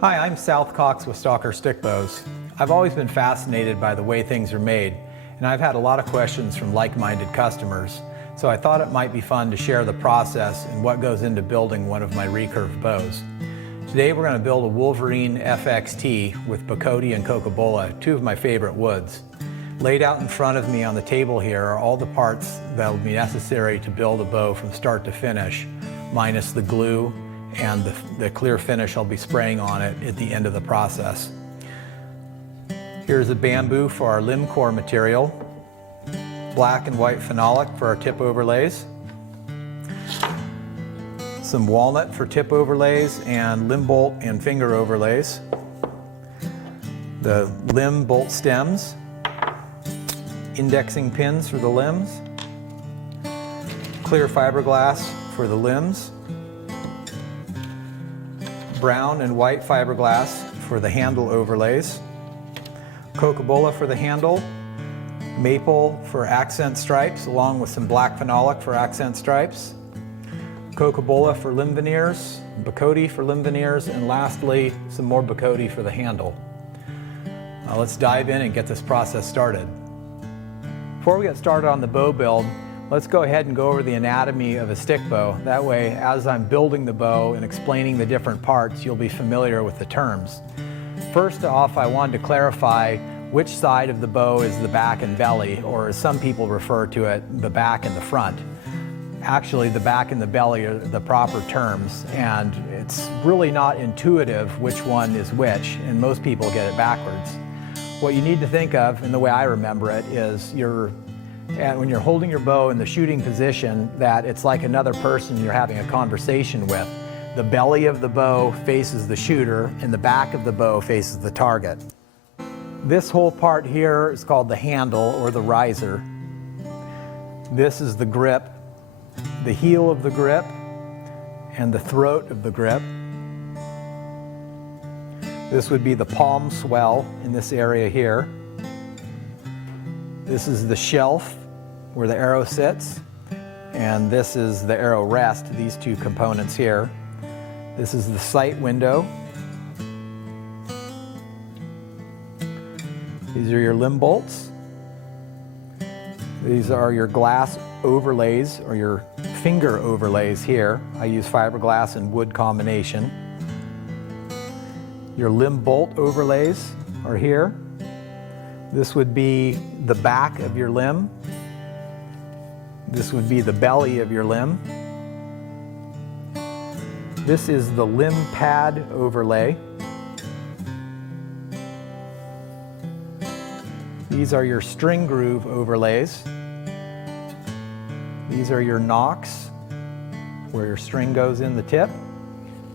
Hi, I'm South Cox with Stalker Stickbows. I've always been fascinated by the way things are made, and I've had a lot of questions from like-minded customers, so I thought it might be fun to share the process and what goes into building one of my recurve bows. Today we're going to build a Wolverine FXT with Bacote and Cocobolo, two of my favorite woods. Laid out in front of me on the table here are all the parts that will be necessary to build a bow from start to finish, minus the glue and the clear finish I'll be spraying on it at the end of the process. Here's a bamboo for our limb core material, black and white phenolic for our tip overlays, some walnut for tip overlays and limb bolt and finger overlays, the limb bolt stems, indexing pins for the limbs, clear fiberglass for the limbs, brown and white fiberglass for the handle overlays, Cocobolo for the handle, maple for accent stripes along with some black phenolic for accent stripes, Cocobolo for limb veneers, Bacote for limb veneers, and lastly some more Bacote for the handle. Let's dive in and get this process started. Before we get started on the bow build, let's go ahead and go over the anatomy of a stick bow. That way, as I'm building the bow and explaining the different parts, you'll be familiar with the terms. First off, I wanted to clarify which side of the bow is the back and belly, or as some people refer to it, the back and the front. Actually, the back and the belly are the proper terms, and it's really not intuitive which one is which, and most people get it backwards. What you need to think of, and the way I remember it, is when you're holding your bow in the shooting position, that it's like another person you're having a conversation with. The belly of the bow faces the shooter, and the back of the bow faces the target. This whole part here is called the handle or the riser. This is the grip, the heel of the grip, and the throat of the grip. This would be the palm swell in this area here. This is the shelf where the arrow sits, and this is the arrow rest, these two components here. This is the sight window. These are your limb bolts. These are your glass overlays, or your finger overlays here. I use fiberglass and wood combination. Your limb bolt overlays are here. This would be the back of your limb. This would be the belly of your limb. This is the limb pad overlay. These are your string groove overlays. These are your nocks, where your string goes in the tip.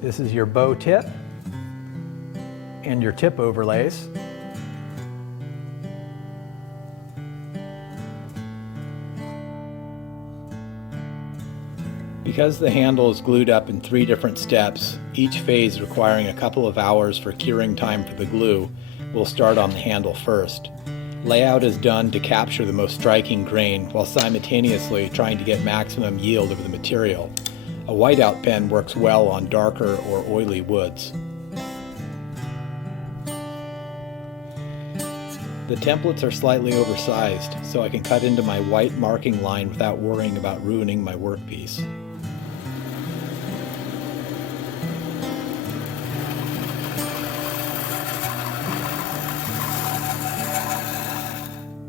This is your bow tip and your tip overlays. Because the handle is glued up in 3 different steps, each phase requiring a couple of hours for curing time for the glue, we'll start on the handle first. Layout is done to capture the most striking grain while simultaneously trying to get maximum yield of the material. A whiteout pen works well on darker or oily woods. The templates are slightly oversized, so I can cut into my white marking line without worrying about ruining my workpiece.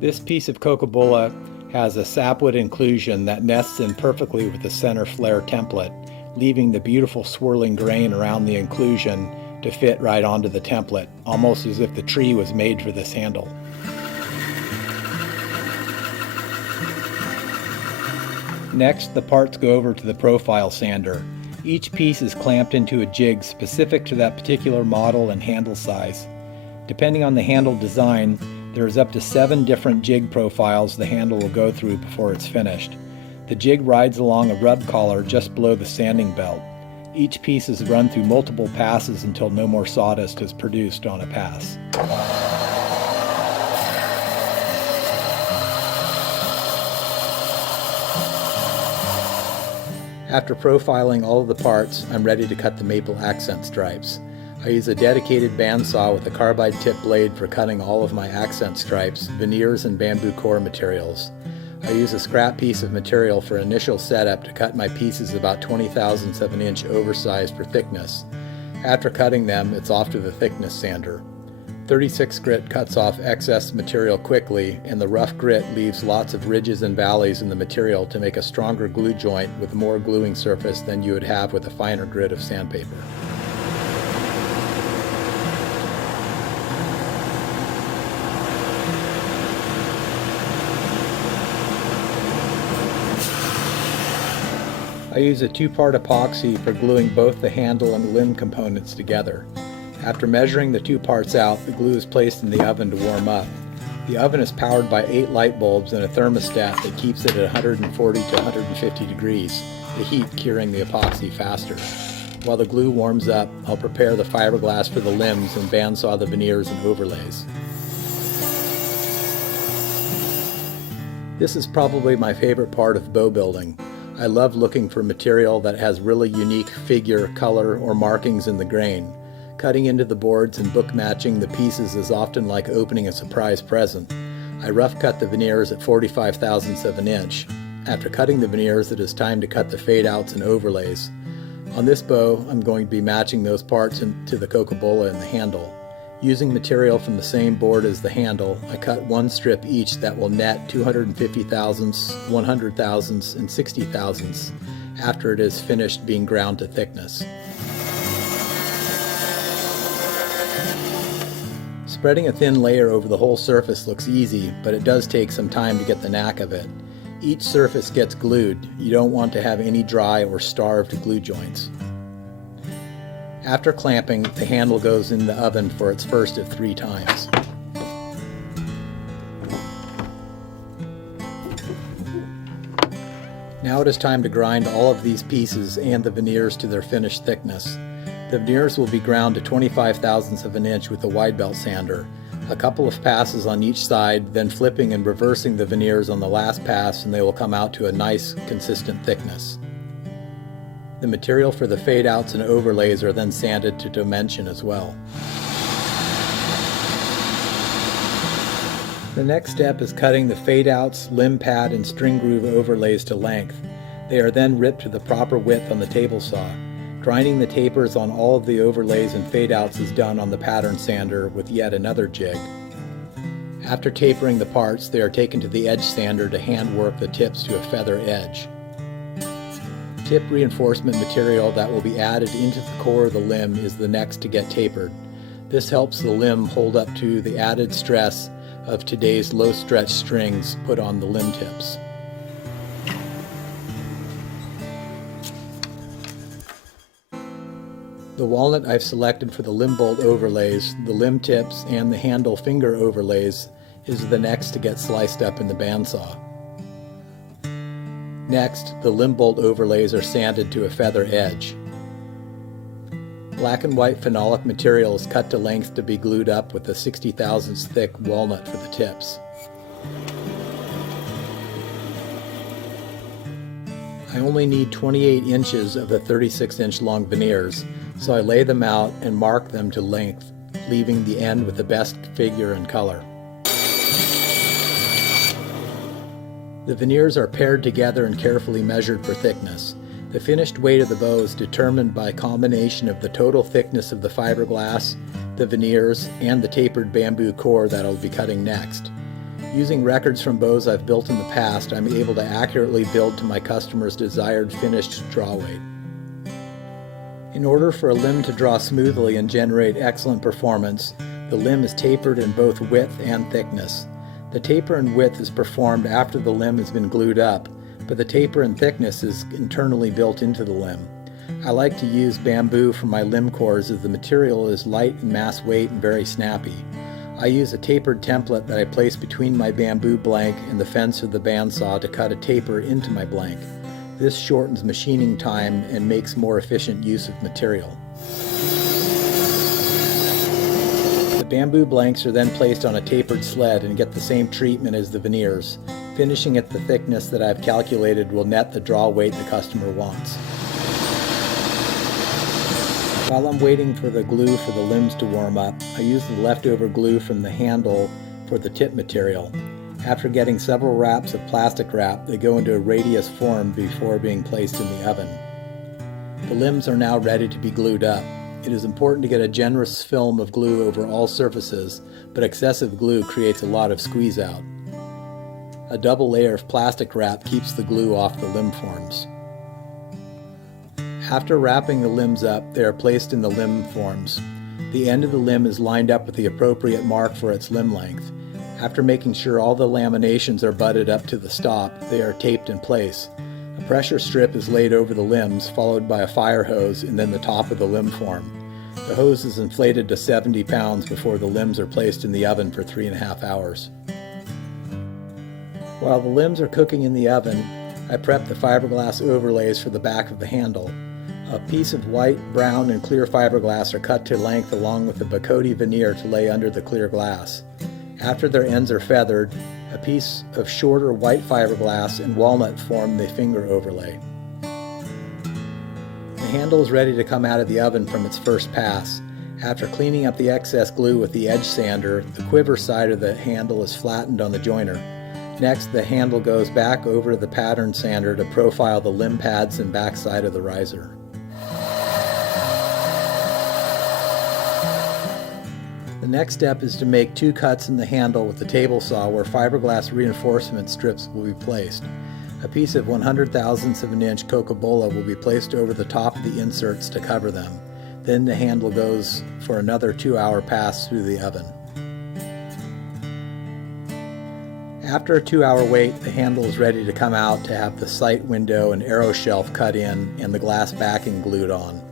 This piece of Cocobolo has a sapwood inclusion that nests in perfectly with the center flare template, leaving the beautiful swirling grain around the inclusion to fit right onto the template, almost as if the tree was made for this handle. Next, the parts go over to the profile sander. Each piece is clamped into a jig specific to that particular model and handle size. Depending on the handle design, there is up to 7 different jig profiles the handle will go through before it's finished. The jig rides along a rub collar just below the sanding belt. Each piece is run through multiple passes until no more sawdust is produced on a pass. After profiling all of the parts, I'm ready to cut the maple accent stripes. I use a dedicated bandsaw with a carbide tip blade for cutting all of my accent stripes, veneers, and bamboo core materials. I use a scrap piece of material for initial setup to cut my pieces about 20/1000ths of an inch oversized for thickness. After cutting them, it's off to the thickness sander. 36 grit cuts off excess material quickly, and the rough grit leaves lots of ridges and valleys in the material to make a stronger glue joint with more gluing surface than you would have with a finer grit of sandpaper. I use a two-part epoxy for gluing both the handle and limb components together. After measuring the two parts out, the glue is placed in the oven to warm up. The oven is powered by 8 light bulbs and a thermostat that keeps it at 140 to 150 degrees, the heat curing the epoxy faster. While the glue warms up, I'll prepare the fiberglass for the limbs and bandsaw the veneers and overlays. This is probably my favorite part of bow building. I love looking for material that has really unique figure, color, or markings in the grain. Cutting into the boards and book matching the pieces is often like opening a surprise present. I rough cut the veneers at 45/1000ths of an inch. After cutting the veneers, it is time to cut the fade outs and overlays. On this bow, I'm going to be matching those parts into the coca-cola and the handle. Using material from the same board as the handle, I cut one strip each that will net 250/1000ths, 100/1000ths, and 60/1000ths after it is finished being ground to thickness. Spreading a thin layer over the whole surface looks easy, but it does take some time to get the knack of it. Each surface gets glued. You don't want to have any dry or starved glue joints. After clamping, the handle goes in the oven for its first of 3 times. Now it is time to grind all of these pieces and the veneers to their finished thickness. The veneers will be ground to 25/1000ths of an inch with a wide belt sander. A couple of passes on each side, then flipping and reversing the veneers on the last pass, and they will come out to a nice, consistent thickness. The material for the fade outs and overlays are then sanded to dimension as well. The next step is cutting the fade outs, limb pad, and string groove overlays to length. They are then ripped to the proper width on the table saw. Grinding the tapers on all of the overlays and fade outs is done on the pattern sander with yet another jig. After tapering the parts, they are taken to the edge sander to hand work the tips to a feather edge. Tip reinforcement material that will be added into the core of the limb is the next to get tapered. This helps the limb hold up to the added stress of today's low stretch strings put on the limb tips. The walnut I've selected for the limb bolt overlays, the limb tips, and the handle finger overlays is the next to get sliced up in the bandsaw. Next, the limb bolt overlays are sanded to a feather edge. Black and white phenolic material is cut to length to be glued up with a 60/1000ths thick walnut for the tips. I only need 28 inches of the 36-inch long veneers, so I lay them out and mark them to length, leaving the end with the best figure and color. The veneers are paired together and carefully measured for thickness. The finished weight of the bow is determined by a combination of the total thickness of the fiberglass, the veneers, and the tapered bamboo core that I'll be cutting next. Using records from bows I've built in the past, I'm able to accurately build to my customer's desired finished draw weight. In order for a limb to draw smoothly and generate excellent performance, the limb is tapered in both width and thickness. The taper and width is performed after the limb has been glued up, but the taper and thickness is internally built into the limb. I like to use bamboo for my limb cores as the material is light in mass weight and very snappy. I use a tapered template that I place between my bamboo blank and the fence of the bandsaw to cut a taper into my blank. This shortens machining time and makes more efficient use of material. The bamboo blanks are then placed on a tapered sled and get the same treatment as the veneers. Finishing at the thickness that I've calculated will net the draw weight the customer wants. While I'm waiting for the glue for the limbs to warm up, I use the leftover glue from the handle for the tip material. After getting several wraps of plastic wrap, they go into a radius form before being placed in the oven. The limbs are now ready to be glued up. It is important to get a generous film of glue over all surfaces, but excessive glue creates a lot of squeeze out. A double layer of plastic wrap keeps the glue off the limb forms. After wrapping the limbs up, they are placed in the limb forms. The end of the limb is lined up with the appropriate mark for its limb length. After making sure all the laminations are butted up to the stop, they are taped in place. A pressure strip is laid over the limbs, followed by a fire hose and then the top of the limb form. The hose is inflated to 70 pounds before the limbs are placed in the oven for 3.5 hours. While the limbs are cooking in the oven, I prep the fiberglass overlays for the back of the handle. A piece of white, brown, and clear fiberglass are cut to length along with the Bacote veneer to lay under the clear glass. After their ends are feathered, a piece of shorter white fiberglass and walnut form the finger overlay. The handle is ready to come out of the oven from its first pass. After cleaning up the excess glue with the edge sander, the quiver side of the handle is flattened on the joiner. Next, the handle goes back over the pattern sander to profile the limb pads and back side of the riser. The next step is to make 2 cuts in the handle with the table saw where fiberglass reinforcement strips will be placed. A piece of 100/1000ths of an inch Coca-Cola will be placed over the top of the inserts to cover them. Then the handle goes for another 2-hour pass through the oven. After a 2-hour wait, the handle is ready to come out to have the sight window and arrow shelf cut in and the glass backing glued on.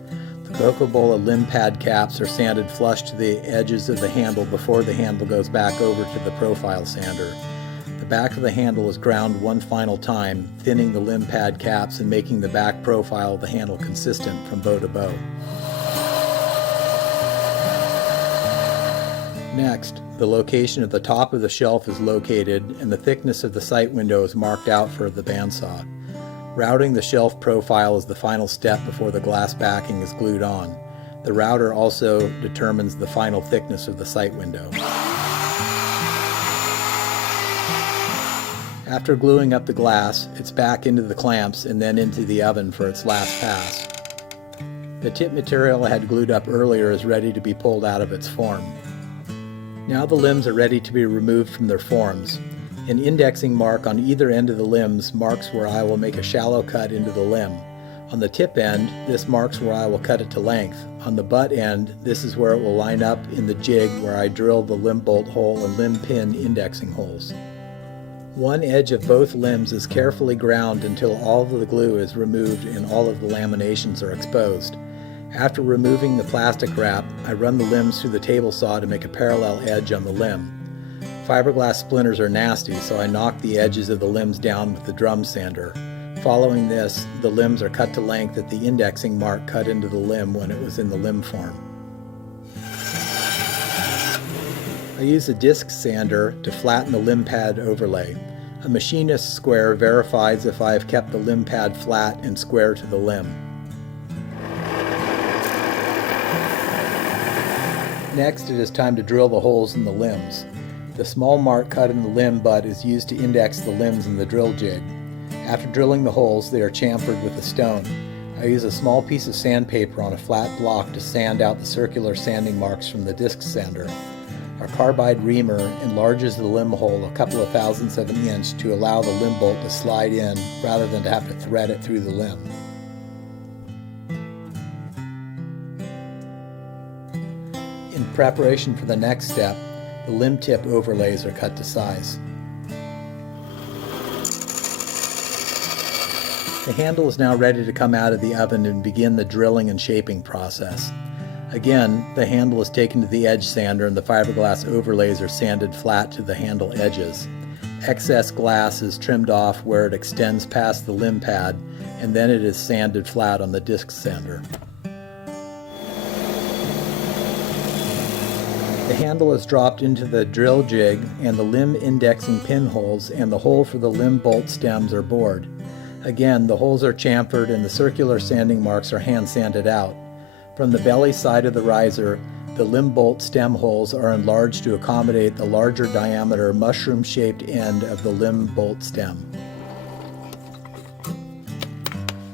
The Coca-Cola limb pad caps are sanded flush to the edges of the handle before the handle goes back over to the profile sander. The back of the handle is ground one final time, thinning the limb pad caps and making the back profile of the handle consistent from bow to bow. Next, the location of the top of the shelf is located and the thickness of the sight window is marked out for the bandsaw. Routing the shelf profile is the final step before the glass backing is glued on. The router also determines the final thickness of the sight window. After gluing up the glass, it's back into the clamps and then into the oven for its last pass. The tip material I had glued up earlier is ready to be pulled out of its form. Now the limbs are ready to be removed from their forms. An indexing mark on either end of the limbs marks where I will make a shallow cut into the limb. On the tip end, this marks where I will cut it to length. On the butt end, this is where it will line up in the jig where I drill the limb bolt hole and limb pin indexing holes. One edge of both limbs is carefully ground until all of the glue is removed and all of the laminations are exposed. After removing the plastic wrap, I run the limbs through the table saw to make a parallel edge on the limb. Fiberglass splinters are nasty, so I knock the edges of the limbs down with the drum sander. Following this, the limbs are cut to length at the indexing mark cut into the limb when it was in the limb form. I use a disc sander to flatten the limb pad overlay. A machinist square verifies if I have kept the limb pad flat and square to the limb. Next, it is time to drill the holes in the limbs. The small mark cut in the limb butt is used to index the limbs in the drill jig. After drilling the holes, they are chamfered with a stone. I use a small piece of sandpaper on a flat block to sand out the circular sanding marks from the disc sander. Our carbide reamer enlarges the limb hole a couple of thousandths of an inch to allow the limb bolt to slide in rather than to have to thread it through the limb. In preparation for the next step, the limb tip overlays are cut to size. The handle is now ready to come out of the oven and begin the drilling and shaping process. Again, the handle is taken to the edge sander and the fiberglass overlays are sanded flat to the handle edges. Excess glass is trimmed off where it extends past the limb pad, and then it is sanded flat on the disc sander. The handle is dropped into the drill jig and the limb indexing pinholes and the hole for the limb bolt stems are bored. Again, the holes are chamfered and the circular sanding marks are hand sanded out. From the belly side of the riser, the limb bolt stem holes are enlarged to accommodate the larger diameter mushroom-shaped end of the limb bolt stem.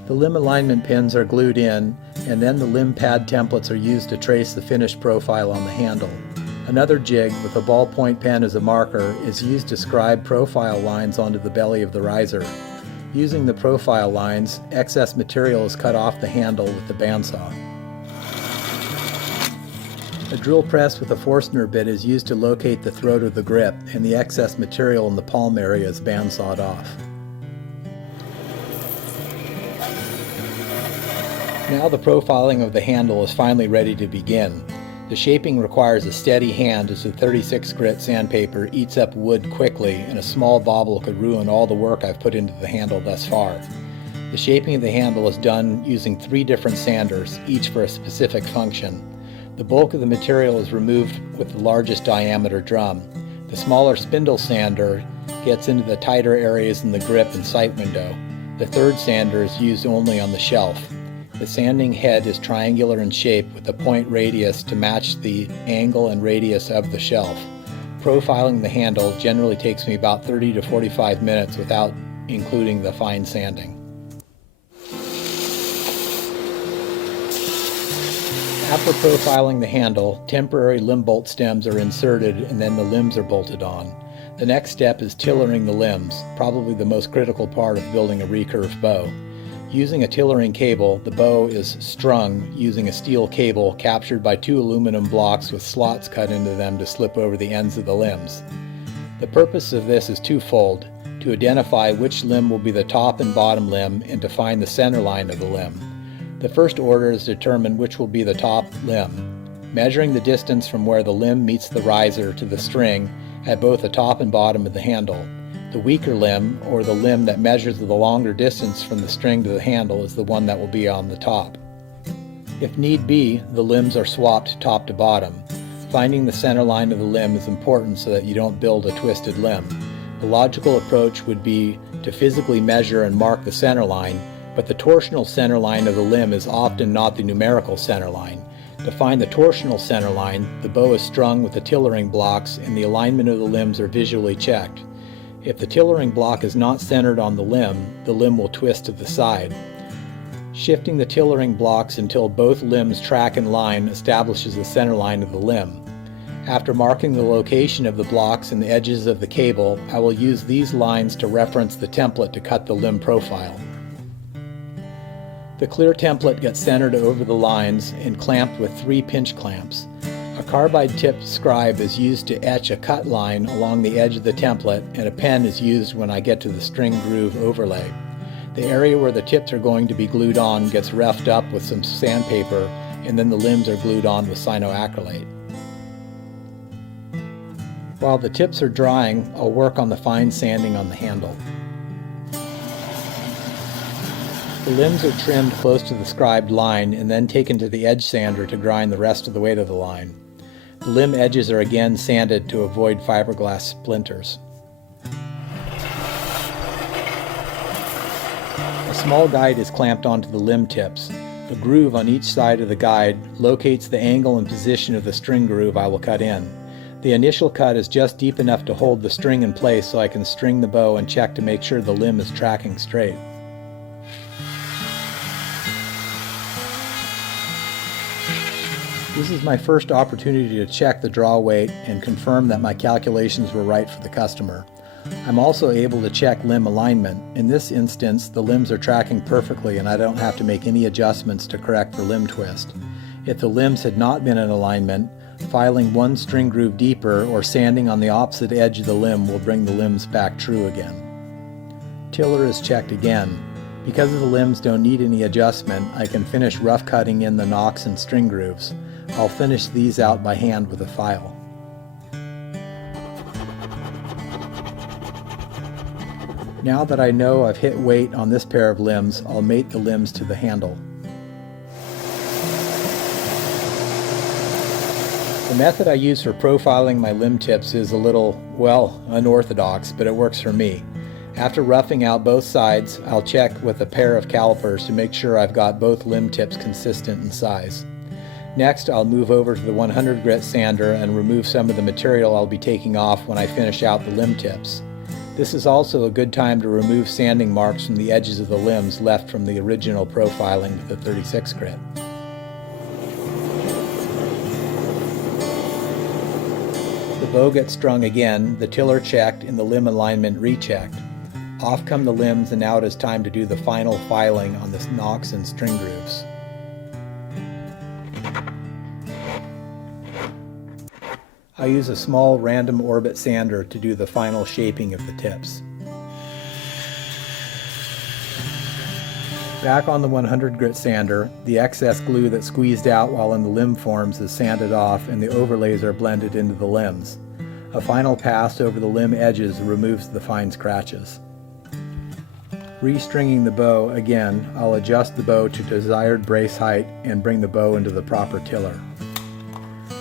The limb alignment pins are glued in, and then the limb pad templates are used to trace the finished profile on the handle. Another jig with a ballpoint pen as a marker is used to scribe profile lines onto the belly of the riser. Using the profile lines, excess material is cut off the handle with the bandsaw. A drill press with a Forstner bit is used to locate the throat of the grip, and the excess material in the palm area is bandsawed off. Now the profiling of the handle is finally ready to begin. The shaping requires a steady hand as the 36 grit sandpaper eats up wood quickly, and a small bobble could ruin all the work I've put into the handle thus far. The shaping of the handle is done using 3 different sanders, each for a specific function. The bulk of the material is removed with the largest diameter drum. The smaller spindle sander gets into the tighter areas in the grip and sight window. The third sander is used only on the shelf. The sanding head is triangular in shape with a point radius to match the angle and radius of the shelf. Profiling the handle generally takes me about 30 to 45 minutes without including the fine sanding. After profiling the handle, temporary limb bolt stems are inserted and then the limbs are bolted on. The next step is tillering the limbs, probably the most critical part of building a recurve bow. Using a tillering cable, the bow is strung using a steel cable captured by 2 aluminum blocks with slots cut into them to slip over the ends of the limbs. The purpose of this is twofold: to identify which limb will be the top and bottom limb and to find the center line of the limb. The first order is to determine which will be the top limb. Measuring the distance from where the limb meets the riser to the string at both the top and bottom of the handle. The weaker limb, or the limb that measures the longer distance from the string to the handle, is the one that will be on the top. If need be, the limbs are swapped top to bottom. Finding the center line of the limb is important so that you don't build a twisted limb. The logical approach would be to physically measure and mark the center line, but the torsional center line of the limb is often not the numerical center line. To find the torsional center line, the bow is strung with the tillering blocks and the alignment of the limbs are visually checked. If the tillering block is not centered on the limb will twist to the side. Shifting the tillering blocks until both limbs track in line establishes the center line of the limb. After marking the location of the blocks and the edges of the cable, I will use these lines to reference the template to cut the limb profile. The clear template gets centered over the lines and clamped with 3 pinch clamps. A carbide-tipped scribe is used to etch a cut line along the edge of the template, and a pen is used when I get to the string groove overlay. The area where the tips are going to be glued on gets roughed up with some sandpaper, and then the limbs are glued on with cyanoacrylate. While the tips are drying, I'll work on the fine sanding on the handle. The limbs are trimmed close to the scribed line and then taken to the edge sander to grind the rest of the way to the line. The limb edges are again sanded to avoid fiberglass splinters. A small guide is clamped onto the limb tips. A groove on each side of the guide locates the angle and position of the string groove I will cut in. The initial cut is just deep enough to hold the string in place so I can string the bow and check to make sure the limb is tracking straight. This is my first opportunity to check the draw weight and confirm that my calculations were right for the customer. I'm also able to check limb alignment. In this instance, the limbs are tracking perfectly and I don't have to make any adjustments to correct the limb twist. If the limbs had not been in alignment, filing 1 string groove deeper or sanding on the opposite edge of the limb will bring the limbs back true again. Tiller is checked again. Because the limbs don't need any adjustment, I can finish rough cutting in the nocks and string grooves. I'll finish these out by hand with a file. Now that I know I've hit weight on this pair of limbs, I'll mate the limbs to the handle. The method I use for profiling my limb tips is a little, well, unorthodox, but it works for me. After roughing out both sides, I'll check with a pair of calipers to make sure I've got both limb tips consistent in size. Next, I'll move over to the 100 grit sander and remove some of the material I'll be taking off when I finish out the limb tips. This is also a good time to remove sanding marks from the edges of the limbs left from the original profiling with the 36 grit. The bow gets strung again, the tiller checked, and the limb alignment rechecked. Off come the limbs, and now it is time to do the final filing on the nocks and string grooves. I use a small random orbit sander to do the final shaping of the tips. Back on the 100 grit sander, the excess glue that squeezed out while in the limb forms is sanded off and the overlays are blended into the limbs. A final pass over the limb edges removes the fine scratches. Restringing the bow again, I'll adjust the bow to desired brace height and bring the bow into the proper tiller.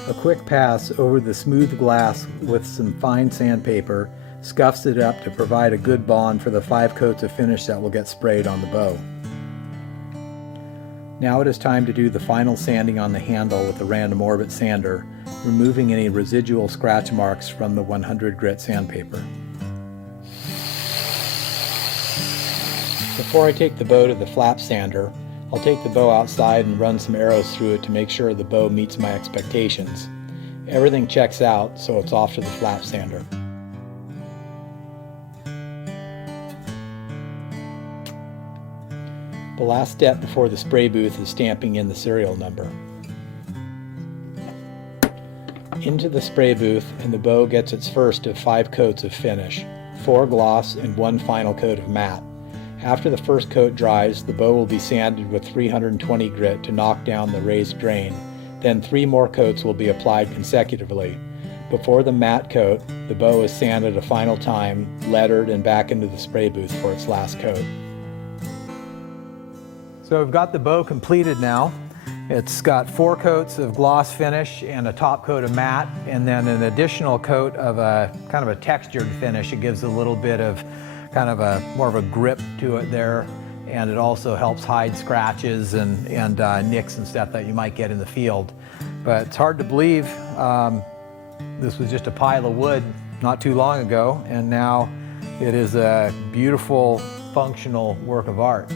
A quick pass over the smooth glass with some fine sandpaper scuffs it up to provide a good bond for the 5 coats of finish that will get sprayed on the bow. Now it is time to do the final sanding on the handle with the random orbit sander, removing any residual scratch marks from the 100 grit sandpaper. Before I take the bow to the flap sander, I'll take the bow outside and run some arrows through it to make sure the bow meets my expectations. Everything checks out, so it's off to the flap sander. The last step before the spray booth is stamping in the serial number. Into the spray booth, and the bow gets its first of 5 coats of finish, 4 gloss and 1 final coat of matte. After the first coat dries, the bow will be sanded with 320 grit to knock down the raised grain. Then 3 more coats will be applied consecutively. Before the matte coat, the bow is sanded a final time, lettered, and back into the spray booth for its last coat. So we've got the bow completed now. It's got 4 coats of gloss finish and a top coat of matte, and then an additional coat of a kind of a textured finish. It gives a little bit of kind of more of a grip to it there, and it also helps hide scratches and nicks and stuff that you might get in the field. But it's hard to believe this was just a pile of wood not too long ago, and now it is a beautiful, functional work of art.